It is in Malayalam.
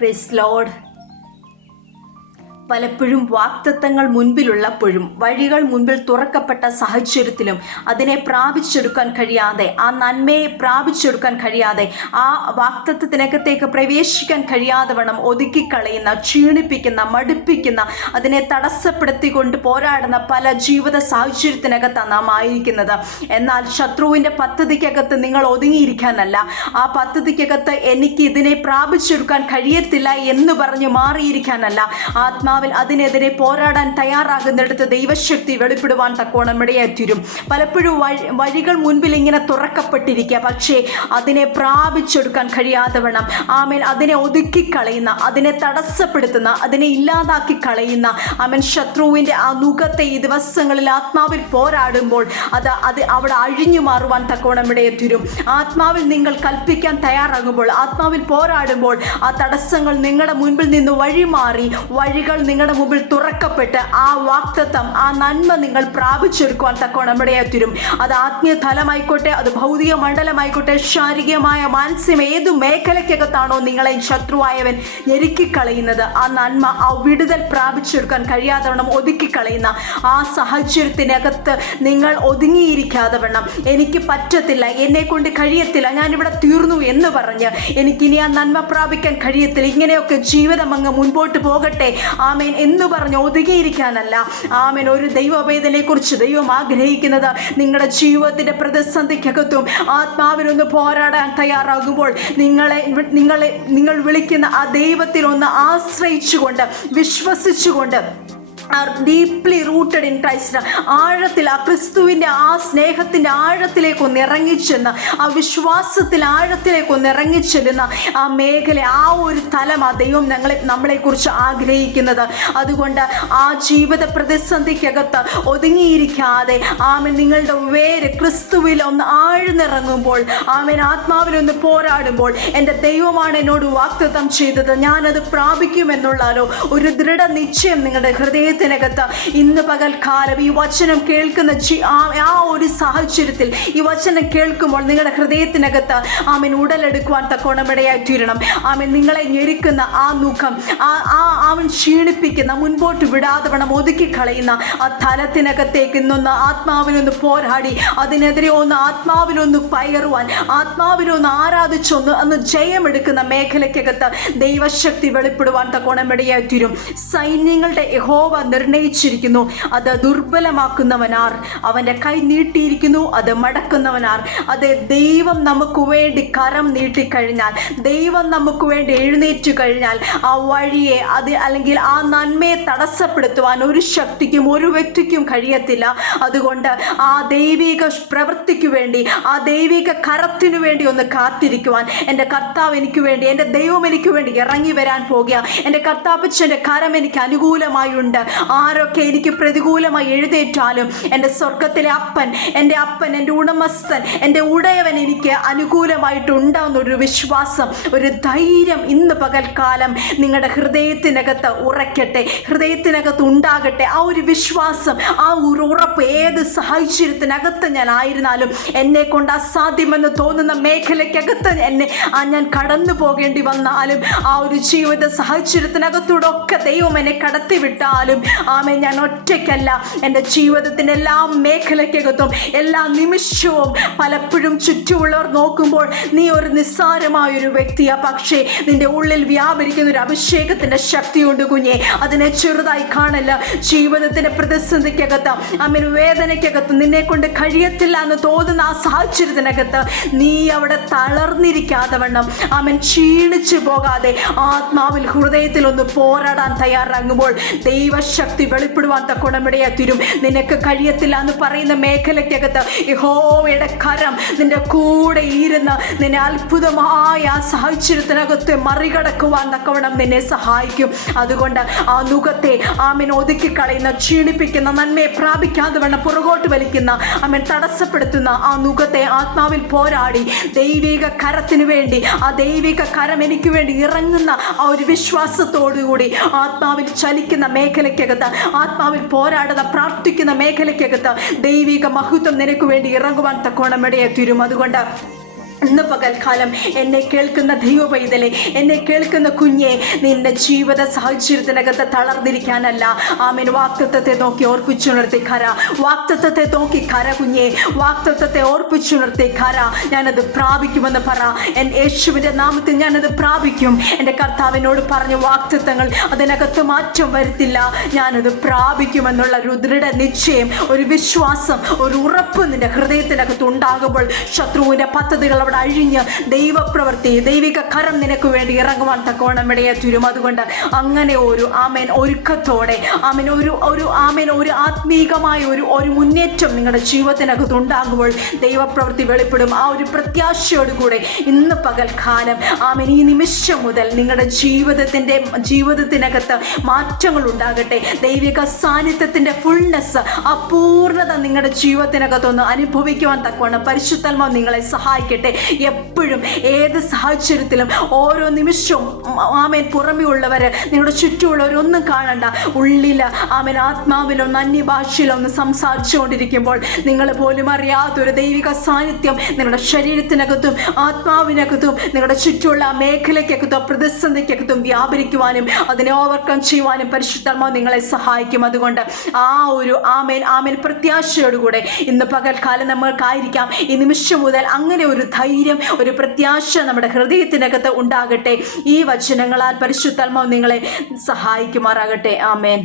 Praise Lord. പലപ്പോഴും വാഗ്ദത്തങ്ങൾ മുൻപിലുള്ളപ്പോഴും വഴികൾ മുൻപിൽ തുറക്കപ്പെട്ട സാഹചര്യത്തിലും അതിനെ പ്രാപിച്ചെടുക്കാൻ കഴിയാതെ, ആ നന്മയെ പ്രാപിച്ചെടുക്കാൻ കഴിയാതെ, ആ വാഗ്ദത്തത്തിനകത്തേക്ക് പ്രവേശിക്കാൻ കഴിയാതെ വണ്ണം ഒതുക്കിക്കളയുന്ന, ക്ഷീണിപ്പിക്കുന്ന, മടുപ്പിക്കുന്ന, അതിനെ തടസ്സപ്പെടുത്തിക്കൊണ്ട് പോരാടുന്ന പല ജീവിത സാഹചര്യത്തിനകത്താണ് നാം ആയിരിക്കുന്നത്. എന്നാൽ ശത്രുവിൻ്റെ പദ്ധതിക്കകത്ത് നിങ്ങൾ ഒതുങ്ങിയിരിക്കാനല്ല, ആ പദ്ധതിക്കകത്ത് എനിക്ക് ഇതിനെ പ്രാപിച്ചെടുക്കാൻ കഴിയത്തില്ല എന്ന് പറഞ്ഞ് മാറിയിരിക്കാനല്ല, ആത്മാവിൽ അതിനെതിരെ പോരാടാൻ തയ്യാറാകുന്നിടത്ത് ദൈവശക്തി വെളിപ്പെടുവാൻ തക്കോണം ഇടയായിത്തീരും. പലപ്പോഴും വഴികൾ മുൻപിൽ ഇങ്ങനെ തുറക്കപ്പെട്ടിരിക്കുക, പക്ഷേ അതിനെ പ്രാപിച്ചെടുക്കാൻ കഴിയാതെ വേണം ആമേൻ അതിനെ ഒതുക്കിക്കളയുന്ന, അതിനെ തടസ്സപ്പെടുത്തുന്ന, അതിനെ ഇല്ലാതാക്കി കളയുന്ന ആമേൻ ശത്രുവിൻ്റെ ആ നുഖത്തെ ഈ ദിവസങ്ങളിൽ ആത്മാവിൽ പോരാടുമ്പോൾ അത് അവിടെ അഴിഞ്ഞു മാറുവാൻ തക്കോണം ഇടയായിത്തീരും. ആത്മാവിൽ നിങ്ങൾ കൽപ്പിക്കാൻ തയ്യാറാകുമ്പോൾ, ആത്മാവിൽ പോരാടുമ്പോൾ ആ തടസ്സങ്ങൾ നിങ്ങളുടെ മുൻപിൽ നിന്ന് വഴിമാറി വഴികൾ നിങ്ങളുടെ മുമ്പിൽ തുറക്കപ്പെട്ട് ആ വാഗ്ദത്തം, ആ നന്മ നിങ്ങൾ പ്രാപിച്ചെടുക്കുവാൻ തക്കോണം ഇടയായിത്തീരും. അത് ആത്മീയ തലമായിക്കോട്ടെ, അത് ഭൗതിക മണ്ഡലമായിക്കോട്ടെ, ശാരീരികമായ മാനസിക ഏതു മേഖലയ്ക്കകത്താണോ നിങ്ങളെ ശത്രുവായവൻ ഞെരുക്കിക്കളയുന്നത്, ആ നന്മ, ആ വിടുതൽ പ്രാപിച്ചെടുക്കാൻ കഴിയാതെ വണ്ണം ഒതുക്കിക്കളയുന്ന ആ സാഹചര്യത്തിനകത്ത് നിങ്ങൾ ഒതുങ്ങിയിരിക്കാതെ വണ്ണം എനിക്ക് പറ്റത്തില്ല, എന്നെ കൊണ്ട് കഴിയത്തില്ല, ഞാനിവിടെ തീർന്നു എന്ന് പറഞ്ഞ് എനിക്കിനി ആ നന്മ പ്രാപിക്കാൻ കഴിയത്തില്ല, ഇങ്ങനെയൊക്കെ ജീവിതം അങ്ങ് മുൻപോട്ട് പോകട്ടെ ആമേൻ എന്ന് പറഞ്ഞ് ഒതുങ്ങിയിരിക്കാനല്ല. ആമേൻ ഒരു ദൈവവേദനയെ കുറിച്ച് ദൈവം ആഗ്രഹിക്കുന്നത് നിങ്ങളുടെ ജീവിതത്തിന്റെ പ്രതിസന്ധിക്കകത്തും ആത്മാവിനൊന്ന് പോരാടാൻ തയ്യാറാകുമ്പോൾ നിങ്ങൾ വിളിക്കുന്ന ആ ദൈവത്തിൽ ഒന്ന് ആശ്രയിച്ചുകൊണ്ട്, വിശ്വസിച്ചുകൊണ്ട്, ഡീപ്ലി റൂട്ടഡ് ഇൻ ക്രൈസ്റ്റ്, ആഴത്തിൽ ആ ക്രിസ്തുവിൻ്റെ ആ സ്നേഹത്തിൻ്റെ ആഴത്തിലേക്കൊന്ന് ഇറങ്ങിച്ചെന്ന്, ആ വിശ്വാസത്തിൽ ആഴത്തിലേക്കൊന്ന് ഇറങ്ങിച്ചെല്ലുന്ന ആ മേഖല, ആ ഒരു തലം ആ ദൈവം നമ്മളെക്കുറിച്ച് ആഗ്രഹിക്കുന്നത്. അതുകൊണ്ട് ആ ജീവിത പ്രതിസന്ധിക്കകത്ത് ഒതുങ്ങിയിരിക്കാതെ ആമൻ നിങ്ങളുടെ വേര് ക്രിസ്തുവിൽ ഒന്ന് ആഴ്ന്നിറങ്ങുമ്പോൾ, ആമൻ ആത്മാവിലൊന്ന് പോരാടുമ്പോൾ, എൻ്റെ ദൈവമാണ് എന്നോട് വാഗ്ദത്തം ചെയ്തത്, ഞാനത് പ്രാപിക്കുമെന്നുള്ളാലോ ഒരു ദൃഢനിശ്ചയം നിങ്ങളുടെ ഹൃദയത്തിൽ ത്തിനകത്ത് ഇന്ന് പകൽക്കാലം ഈ വചനം കേൾക്കുന്ന ആ ഒരു സാഹചര്യത്തിൽ ഈ വചനം കേൾക്കുമ്പോൾ നിങ്ങളുടെ ഹൃദയത്തിനകത്ത് ആമൻ ഉടലെടുക്കുവാൻ തക്കോണം ഇടയായിത്തീരണം. ആമൻ നിങ്ങളെ ഞെരുക്കുന്ന ആ മുഖം, അവൻ ക്ഷീണിപ്പിക്കുന്ന, മുൻപോട്ട് വിടാതെ വേണം ഒതുക്കിക്കളയുന്ന ആ തലത്തിനകത്തേക്ക് ഇന്നൊന്ന് ആത്മാവിലൊന്ന് പോരാടി അതിനെതിരെ ഒന്ന് ആത്മാവിലൊന്ന് പയറുവാൻ, ആത്മാവിലൊന്ന് ആരാധിച്ചൊന്ന് ജയമെടുക്കുന്ന മേഖലയ്ക്കകത്ത് ദൈവശക്തി വെളിപ്പെടുവാൻ തക്കോണം ഇടയായിത്തീരും. സൈന്യങ്ങളുടെ യഹോവ നിർണയിച്ചിരിക്കുന്നു, അത് ദുർബലമാക്കുന്നവനാർ, അവൻ്റെ കൈ നീട്ടിയിരിക്കുന്നു, അത് മടക്കുന്നവനാർ. അത് ദൈവം നമുക്ക് വേണ്ടി കരം നീട്ടിക്കഴിഞ്ഞാൽ, ദൈവം നമുക്ക് വേണ്ടി എഴുന്നേറ്റ് കഴിഞ്ഞാൽ ആ വഴിയെ അല്ലെങ്കിൽ ആ നന്മയെ തടസ്സപ്പെടുത്തുവാൻ ഒരു ശക്തിക്കും ഒരു വ്യക്തിക്കും കഴിയത്തില്ല. അതുകൊണ്ട് ആ ദൈവിക പ്രവൃത്തിക്ക് വേണ്ടി, ആ ദൈവിക കരത്തിനു വേണ്ടി ഒന്ന് കാത്തിരിക്കുവാൻ, എൻ്റെ കർത്താവ് എനിക്ക് വേണ്ടി, എൻ്റെ ദൈവം എനിക്ക് വേണ്ടി ഇറങ്ങി വരാൻ പോകുക, എൻ്റെ കർത്താപ്പച്ചൻ്റെ കരം എനിക്ക് അനുകൂലമായുണ്ട്. ആരൊക്കെ എനിക്ക് പ്രതികൂലമായി എഴുന്നേറ്റാലും എൻ്റെ സ്വർഗത്തിലെ അപ്പൻ, എൻ്റെ ഉടമസ്ഥൻ, എൻ്റെ ഉടയവൻ എനിക്ക് അനുകൂലമായിട്ടുണ്ടാകുന്നൊരു വിശ്വാസം, ഒരു ധൈര്യം ഇന്ന് പകൽക്കാലം നിങ്ങളുടെ ഹൃദയത്തിനകത്ത് ഉറയ്ക്കട്ടെ, ഹൃദയത്തിനകത്ത് ഉണ്ടാകട്ടെ. ആ ഒരു വിശ്വാസം, ആ ഒരു ഉറപ്പ്, ഏത് സാഹചര്യത്തിനകത്ത് ഞാൻ ആയിരുന്നാലും എന്നെ കൊണ്ട് അസാധ്യമെന്ന് തോന്നുന്ന മേഖലയ്ക്കകത്ത് ഞാൻ കടന്നു പോകേണ്ടി വന്നാലും, ആ ഒരു ജീവിത സാഹചര്യത്തിനകത്തൂടൊക്കെ ദൈവം എന്നെ കടത്തിവിട്ടാലും ആമേൻ ഞാൻ ഒറ്റയ്ക്കല്ല. എൻ്റെ ജീവിതത്തിൻ്റെ എല്ലാ മേഖലയ്ക്കകത്തും എല്ലാ നിമിഷവും പലപ്പോഴും ചുറ്റുമുള്ളവർ നോക്കുമ്പോൾ നീ ഒരു നിസ്സാരമായൊരു വ്യക്തിയാ, പക്ഷേ നിന്റെ ഉള്ളിൽ വ്യാപരിക്കുന്ന ഒരു അഭിഷേകത്തിൻ്റെ ശക്തിയുണ്ട് കുഞ്ഞെ. അതിനെ ചെറുതായി കാണല്ല. ജീവിതത്തിൻ്റെ പ്രതിസന്ധിക്കകത്ത്, ആമേൻ വേദനയ്ക്കകത്ത്, നിന്നെ കൊണ്ട് കഴിയത്തില്ല എന്ന് തോന്നുന്ന ആ സാഹചര്യത്തിനകത്ത് നീ അവിടെ തളർന്നിരിക്കാതെ വണ്ണം, ആമേൻ ക്ഷീണിച്ചു പോകാതെ ആത്മാവിൽ ഹൃദയത്തിൽ ഒന്ന് പോരാടാൻ തയ്യാറാകുമ്പോൾ ദൈവശക്തി വെളിപ്പെടുവാൻ തക്കോണം ഇടയായിത്തീരും. നിനക്ക് കഴിയത്തില്ല എന്ന് പറയുന്ന മേഖലയ്ക്കകത്ത് യഹോവയുടെ കരം നിന്റെ കൂടെ ഇരുന്ന് നിന്നെ അത്ഭുതമായ ആ സാഹചര്യത്തിനകത്ത് മറികടക്കുവാൻ തക്കവണ്ണം നിന്നെ സഹായിക്കും. അതുകൊണ്ട് ആ നുഖത്തെ ആമൻ ഒതുക്കിക്കളയുന്ന, ക്ഷീണിപ്പിക്കുന്ന, നന്മയെ പ്രാപിക്കാതെ വണ്ണം പുറകോട്ട് വലിക്കുന്ന, ആമൻ തടസ്സപ്പെടുത്തുന്ന ആ നുഖത്തെ ആത്മാവിൽ പോരാടി ദൈവിക കരത്തിനു വേണ്ടി, ആ ദൈവിക കരം എനിക്ക് വേണ്ടി ഇറങ്ങുന്ന ആ ഒരു വിശ്വാസത്തോടുകൂടി ആത്മാവിൽ ചലിക്കുന്ന മേഖലയ്ക്കകത്ത്, ആത്മാവിൽ പോരാടുന്ന പ്രാർത്ഥിക്കുന്ന മേഖലയ്ക്കകത്ത് ദൈവിക മഹത്വം നിനക്ക് വേണ്ടി ഇറങ്ങുവാൻ തക്കോണം ഇടയായിത്തീരും. അതുകൊണ്ട് ഇന്ന് പകൽക്കാലം എന്നെ കേൾക്കുന്ന ദൈവ പൈതലെ, എന്നെ കേൾക്കുന്ന കുഞ്ഞെ, നിന്റെ ജീവിത സാഹചര്യത്തിനകത്ത് തളർന്നിരിക്കാനല്ല. ആമേൻ. വാഗ്ദത്തത്തെ നോക്കി ഓർപ്പിച്ചുണർത്തി കര, വാഗ്ദത്തത്തെ നോക്കി കര കുഞ്ഞെ, വാഗ്ദത്തത്തെ ഓർപ്പിച്ചുണർത്തി കര. ഞാനത് പ്രാപിക്കുമെന്ന് പറ. യേശുവിൻ്റെ നാമത്തിൽ ഞാനത് പ്രാപിക്കും. എൻ്റെ കർത്താവിനോട് പറഞ്ഞ വാഗ്ദത്തങ്ങൾ അതിനകത്ത് മാറ്റം വരുത്തില്ല. ഞാനത് പ്രാപിക്കുമെന്നുള്ള ഒരു ദൃഢ നിശ്ചയം, ഒരു വിശ്വാസം, ഒരു ഉറപ്പ് നിന്റെ ഹൃദയത്തിനകത്ത് ഉണ്ടാകുമ്പോൾ ശത്രുവിൻ്റെ പദ്ധതികൾ അവിടെ അഴിഞ്ഞ് ദൈവപ്രവൃത്തി, ദൈവിക കരം നിനക്ക് വേണ്ടി ഇറങ്ങുവാൻ തക്കവണ്ണം ഇടയാത്തീരും. അതുകൊണ്ട് അങ്ങനെ ഒരു ആമേൻ ഒരുക്കത്തോടെ ആമേൻ ഒരു ആത്മീകമായ ഒരു മുന്നേറ്റം നിങ്ങളുടെ ജീവിതത്തിനകത്ത് ഉണ്ടാകുമ്പോൾ ദൈവപ്രവൃത്തി വെളിപ്പെടും. ആ ഒരു പ്രത്യാശയോടുകൂടെ ഇന്ന് പകൽക്കാലം ആമേൻ ഈ നിമിഷം മുതൽ നിങ്ങളുടെ ജീവിതത്തിനകത്ത് മാറ്റങ്ങൾ ഉണ്ടാകട്ടെ. ദൈവിക സാന്നിധ്യത്തിൻ്റെ ഫുൾനെസ്, അപൂർണത നിങ്ങളുടെ ജീവിതത്തിനകത്തൊന്ന് അനുഭവിക്കുവാൻ തക്കവണ്ണം പരിശുദ്ധാത്മാവ് നിങ്ങളെ സഹായിക്കട്ടെ. എപ്പോഴും ഏത് സാഹചര്യത്തിലും ഓരോ നിമിഷവും ആമേൻ പുറമേ ഉള്ളവർ, നിങ്ങളുടെ ചുറ്റുമുള്ളവരൊന്നും കാണണ്ട, ഉള്ളിൽ ആമേൻ ആത്മാവിലൊന്ന് അന്യഭാഷയിലൊന്ന് സംസാരിച്ചുകൊണ്ടിരിക്കുമ്പോൾ നിങ്ങൾ പോലും അറിയാത്തൊരു ദൈവിക സാന്നിധ്യം നിങ്ങളുടെ ശരീരത്തിനകത്തും ആത്മാവിനകത്തും നിങ്ങളുടെ ചുറ്റുമുള്ള മേഖലയ്ക്കകത്തും പ്രതിസന്ധിക്കകത്തും വ്യാപരിക്കുവാനും അതിനെ ഓവർകം ചെയ്യുവാനും പരിശുദ്ധാത്മാവ് നിങ്ങളെ സഹായിക്കും. അതുകൊണ്ട് ആ ഒരു ആമേൻ പ്രത്യാശയോടുകൂടെ ഇന്ന് പകൽക്കാലം നമ്മൾക്കായിരിക്കാം ഈ നിമിഷം മുതൽ അങ്ങനെ ഒരു ധൈര്യം, ഒരു പ്രത്യാശ നമ്മുടെ ഹൃദയത്തിനകത്ത് ഉണ്ടാകട്ടെ. ഈ വചനങ്ങളാൽ പരിശുദ്ധാത്മാവ് നിങ്ങളെ സഹായിക്കുമാറാകട്ടെ. ആമേൻ.